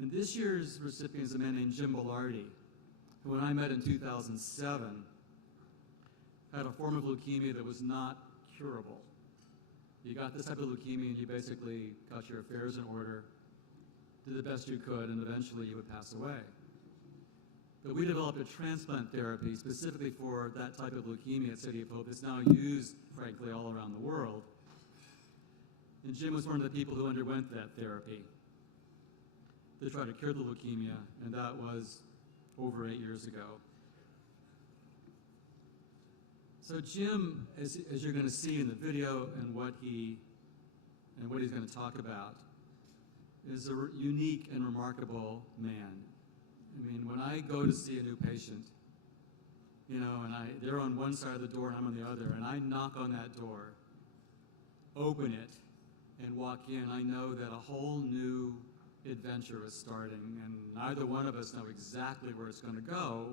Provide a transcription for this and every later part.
And this year's recipient is a man named Jim Belardi, who when I met in 2007, had a form of leukemia that was not curable. You got this type of leukemia and you basically got your affairs in order, did the best you could, and eventually you would pass away. But we developed a transplant therapy specifically for that type of leukemia at City of Hope that's now used, frankly, all around the world. And Jim was one of the people who underwent that therapy to try to cure the leukemia, and that was over 8 years ago. So Jim, as you're going to see in the video and what he's going to talk about, is a unique and remarkable man. I mean, when I go to see a new patient, you know, and they're on one side of the door and I'm on the other, and I knock on that door, open it, and walk in, I know that a whole new adventure is starting, and neither one of us know exactly where it's going to go,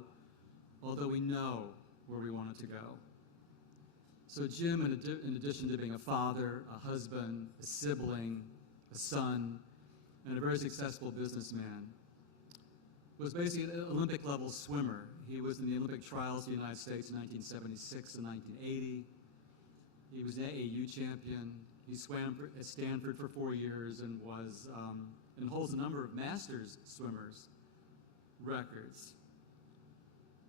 although we know where we want it to go. So Jim, in addition to being a father, a husband, a sibling, a son, and a very successful businessman, was basically an Olympic-level swimmer. He was in the Olympic trials of the United States in 1976 and 1980. He was an AAU champion. He swam at Stanford for 4 years and and holds a number of masters swimmers records.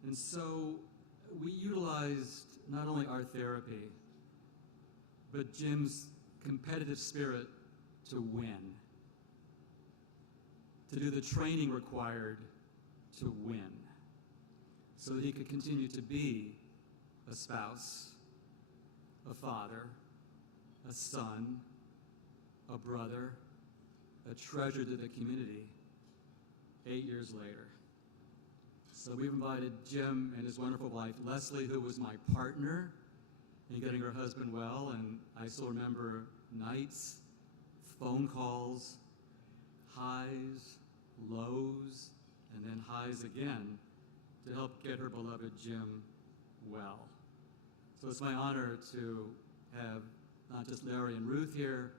And so we utilized not only our therapy, but Jim's competitive spirit to win, to do the training required to win, so that he could continue to be a spouse, a father, a son, a brother, a treasure to the community 8 years later. So we've invited Jim and his wonderful wife, Leslie, who was my partner in getting her husband well, and I still remember nights, phone calls, highs, lows, and then highs again to help get her beloved Jim well. So it's my honor to have not just Larry and Ruth here,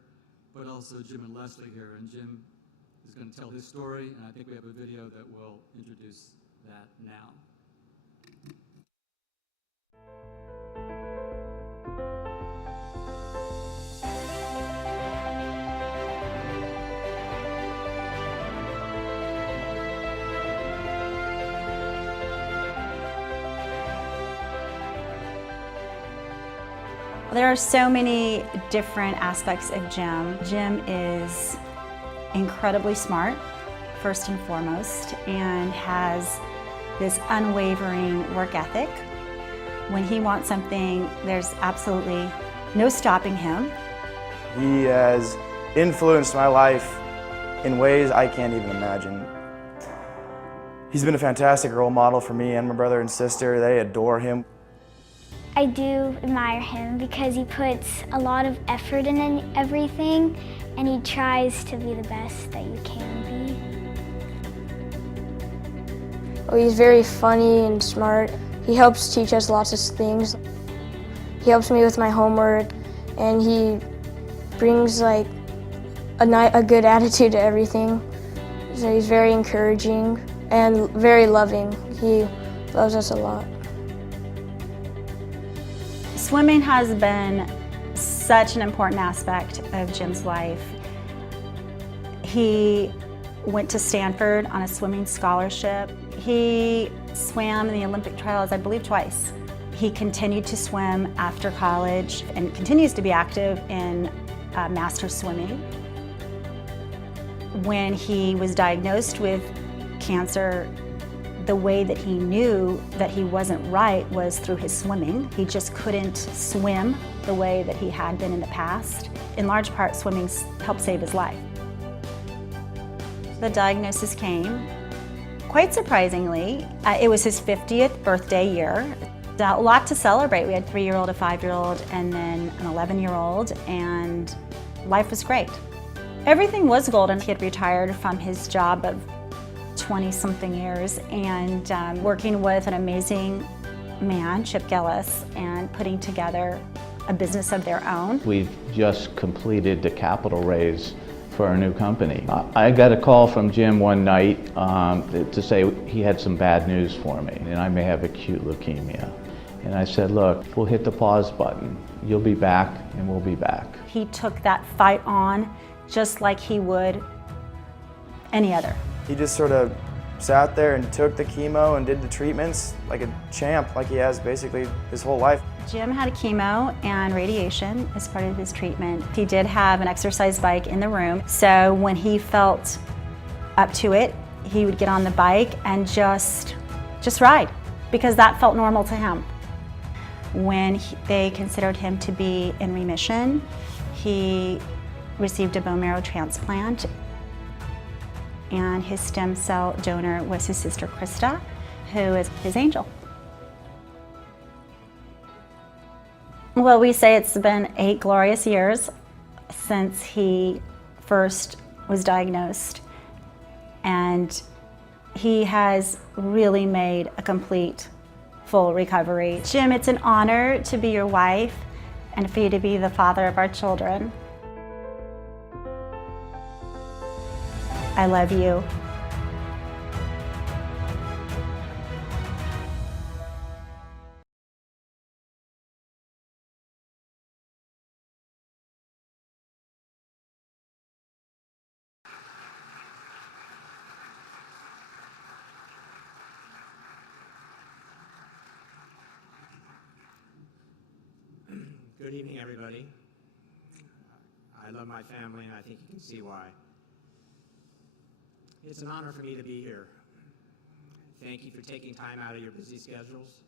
but also Jim and Leslie here. And Jim is going to tell his story, and I think we have a video that will introduce that now. There are so many different aspects of Jim. Jim is incredibly smart, first and foremost, and has this unwavering work ethic. When he wants something, there's absolutely no stopping him. He has influenced my life in ways I can't even imagine. He's been a fantastic role model for me and my brother and sister. They adore him. I do admire him because he puts a lot of effort in everything, and he tries to be the best that you can be. Oh, he's very funny and smart. He helps teach us lots of things. He helps me with my homework, and he brings like a good attitude to everything. So he's very encouraging and very loving. He loves us a lot. Swimming has been such an important aspect of Jim's life. He went to Stanford on a swimming scholarship. He swam in the Olympic trials, I believe, twice. He continued to swim after college and continues to be active in master swimming. When he was diagnosed with cancer, the way that he knew that he wasn't right was through his swimming. He just couldn't swim the way that he had been in the past. In large part, swimming helped save his life. The diagnosis came quite surprisingly. It was his 50th birthday year. A lot to celebrate. We had a 3-year-old, a 5-year-old, and then an 11-year-old, and life was great. Everything was golden. He had retired from his job of 20-something years and working with an amazing man, Chip Gillis, and putting together a business of their own. We've just completed the capital raise for our new company. I got a call from Jim one night to say he had some bad news for me, and I may have acute leukemia. And I said, look, we'll hit the pause button. You'll be back, and we'll be back. He took that fight on just like he would any other. He just sort of sat there and took the chemo and did the treatments like a champ, like he has basically his whole life. Jim had chemo and radiation as part of his treatment. He did have an exercise bike in the room, so when he felt up to it, he would get on the bike and just ride, because that felt normal to him. When they considered him to be in remission, he received a bone marrow transplant, and his stem cell donor was his sister Krista, who is his angel. Well, we say it's been 8 glorious years since he first was diagnosed, and he has really made a complete, full recovery. Jim, it's an honor to be your wife and for you to be the father of our children. I love you. Good evening, everybody. I love my family, and I think you can see why. It's an honor for me to be here. Thank you for taking time out of your busy schedules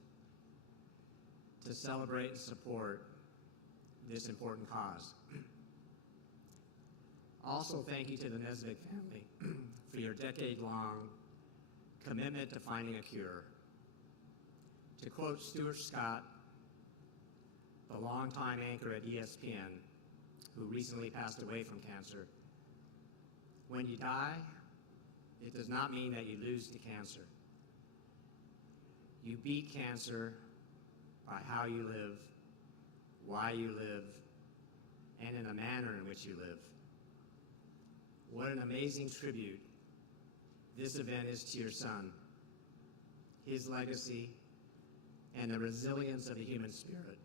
to celebrate and support this important cause. Also, thank you to the Nesbitt family for your decade-long commitment to finding a cure. To quote Stuart Scott, the longtime anchor at ESPN, who recently passed away from cancer, when you die, it does not mean that you lose to cancer. You beat cancer by how you live, why you live, and in the manner in which you live. What an amazing tribute this event is to your son, his legacy, and the resilience of the human spirit.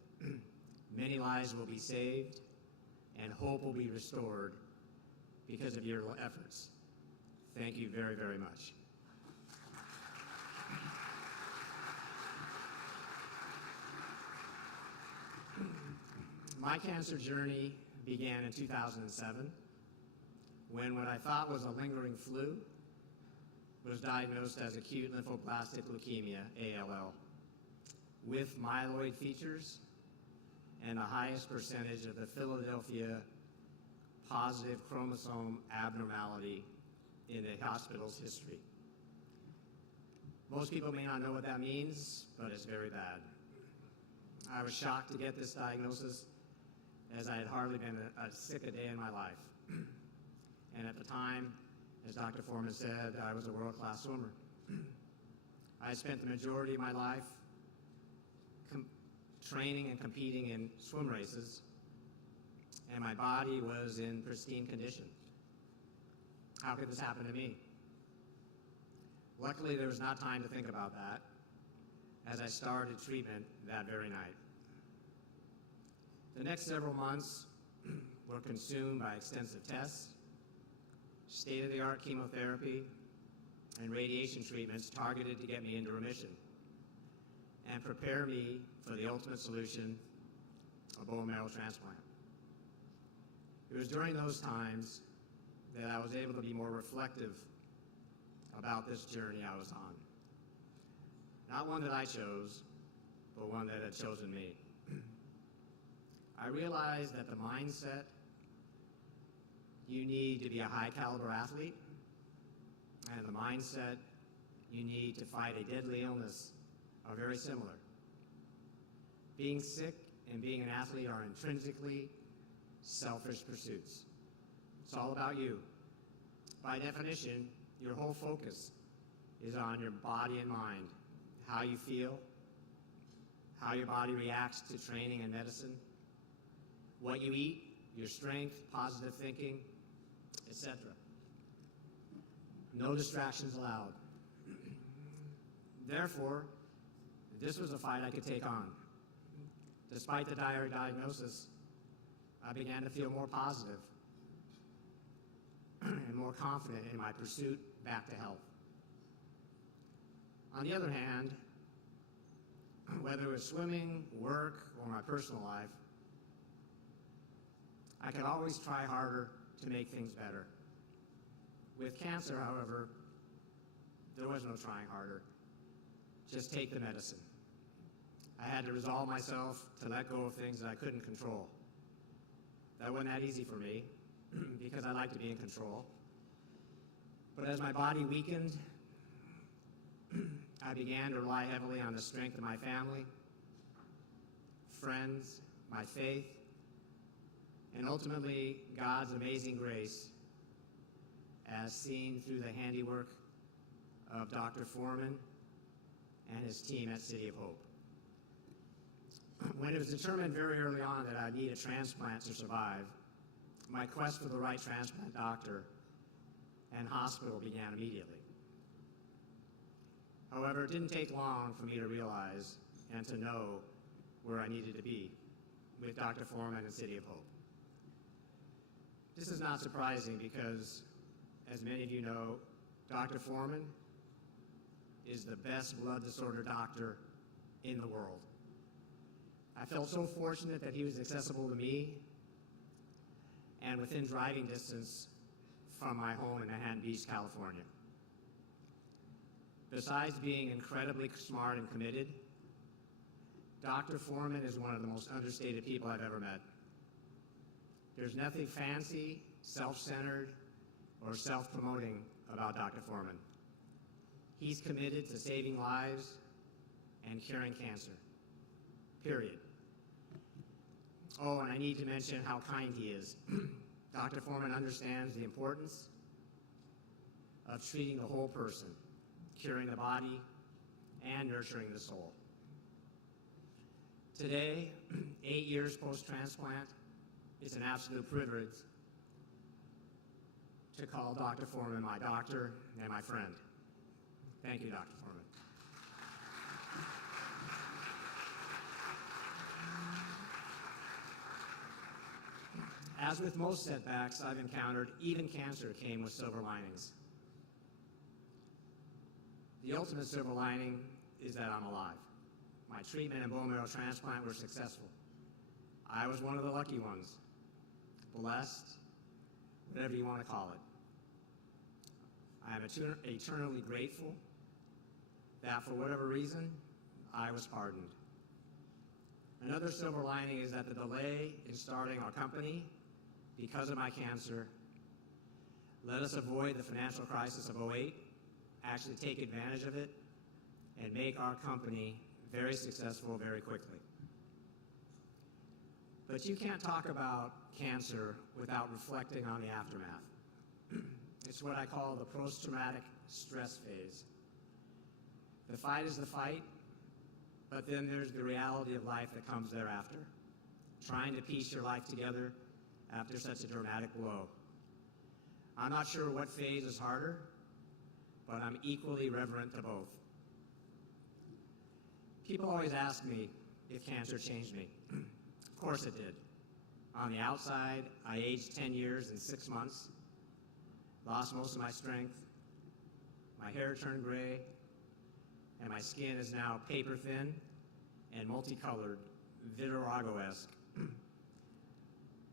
Many lives will be saved, and hope will be restored because of your efforts. Thank you very, very much. My cancer journey began in 2007, when what I thought was a lingering flu was diagnosed as acute lymphoblastic leukemia, ALL, with myeloid features and the highest percentage of the Philadelphia positive chromosome abnormality in the hospital's history. Most people may not know what that means, but it's very bad. I was shocked to get this diagnosis, as I had hardly been sick a day in my life. And at the time, as Dr. Foreman said, I was a world-class swimmer. I spent the majority of my life training and competing in swim races, and my body was in pristine condition. How could this happen to me? Luckily, there was not time to think about that, as I started treatment that very night. The next several months were consumed by extensive tests, state-of-the-art chemotherapy, and radiation treatments targeted to get me into remission and prepare me for the ultimate solution, a bone marrow transplant. It was during those times that I was able to be more reflective about this journey I was on. Not one that I chose, but one that had chosen me. I realized that the mindset you need to be a high caliber athlete and the mindset you need to fight a deadly illness are very similar. Being sick and being an athlete are intrinsically selfish pursuits. It's all about you. By definition, your whole focus is on your body and mind, how you feel, how your body reacts to training and medicine, what you eat, your strength, positive thinking, etc. No distractions allowed. Therefore, this was a fight I could take on. Despite the dire diagnosis, I began to feel more positive and more confident in my pursuit back to health. On the other hand, whether it was swimming, work, or my personal life, I could always try harder to make things better. With cancer, however, there was no trying harder. Just take the medicine. I had to resolve myself to let go of things that I couldn't control. That wasn't that easy for me because I like to be in control. But as my body weakened, I began to rely heavily on the strength of my family, friends, my faith, and ultimately God's amazing grace as seen through the handiwork of Dr. Foreman and his team at City of Hope. When it was determined very early on that I'd need a transplant to survive, my quest for the right transplant doctor and hospital began immediately. However, it didn't take long for me to realize and to know where I needed to be with Dr. Foreman and City of Hope. This is not surprising because, as many of you know, Dr. Foreman is the best blood disorder doctor in the world. I felt so fortunate that he was accessible to me and within driving distance from my home in Manhattan Beach, California. Besides being incredibly smart and committed, Dr. Foreman is one of the most understated people I've ever met. There's nothing fancy, self-centered, or self-promoting about Dr. Foreman. He's committed to saving lives and curing cancer, period. Oh, and I need to mention how kind he is. Dr. Foreman understands the importance of treating the whole person, curing the body, and nurturing the soul. Today, 8 years post-transplant, it's an absolute privilege to call Dr. Foreman my doctor and my friend. Thank you, Dr. Foreman. As with most setbacks I've encountered, even cancer came with silver linings. The ultimate silver lining is that I'm alive. My treatment and bone marrow transplant were successful. I was one of the lucky ones, blessed, whatever you want to call it. I am eternally grateful that for whatever reason, I was pardoned. Another silver lining is that the delay in starting our company because of my cancer let us avoid the financial crisis of '08, actually take advantage of it, and make our company very successful very quickly. But you can't talk about cancer without reflecting on the aftermath. It's what I call the post-traumatic stress phase. The fight is the fight, but then there's the reality of life that comes thereafter, trying to piece your life together after such a dramatic blow. I'm not sure what phase is harder, but I'm equally reverent to both. People always ask me if cancer changed me. Of course it did. On the outside, I aged 10 years and 6 months, lost most of my strength, my hair turned gray, and my skin is now paper thin and multicolored, vitiligo-esque.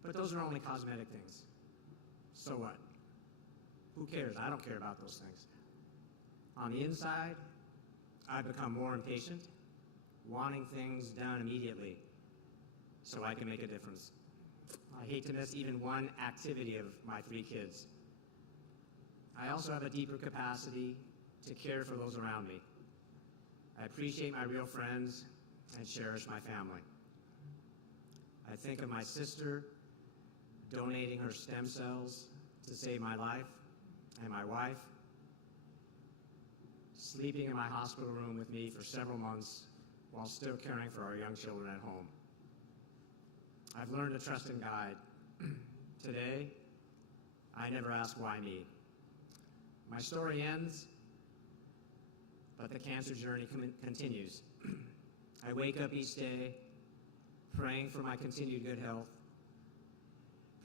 But those are only cosmetic things. So what? Who cares? I don't care about those things. On the inside, I've become more impatient, wanting things done immediately so I can make a difference. I hate to miss even one activity of my 3 kids. I also have a deeper capacity to care for those around me. I appreciate my real friends and cherish my family. I think of my sister donating her stem cells to save my life, and my wife sleeping in my hospital room with me for several months while still caring for our young children at home. I've learned to trust in God. Today, I never ask why me. My story ends, but the cancer journey continues. I wake up each day praying for my continued good health,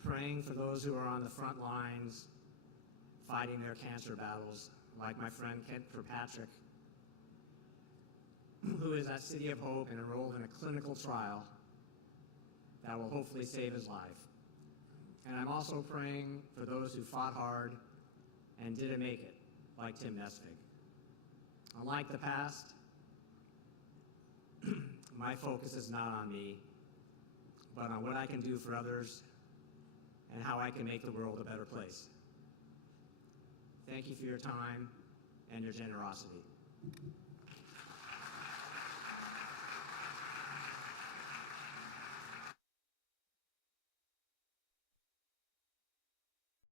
praying for those who are on the front lines fighting their cancer battles, like my friend Kent Kirkpatrick, who is at City of Hope and enrolled in a clinical trial that will hopefully save his life. And I'm also praying for those who fought hard and didn't make it, like Tim Nesvig. Unlike the past, my focus is not on me, but on what I can do for others and how I can make the world a better place. Thank you for your time and your generosity.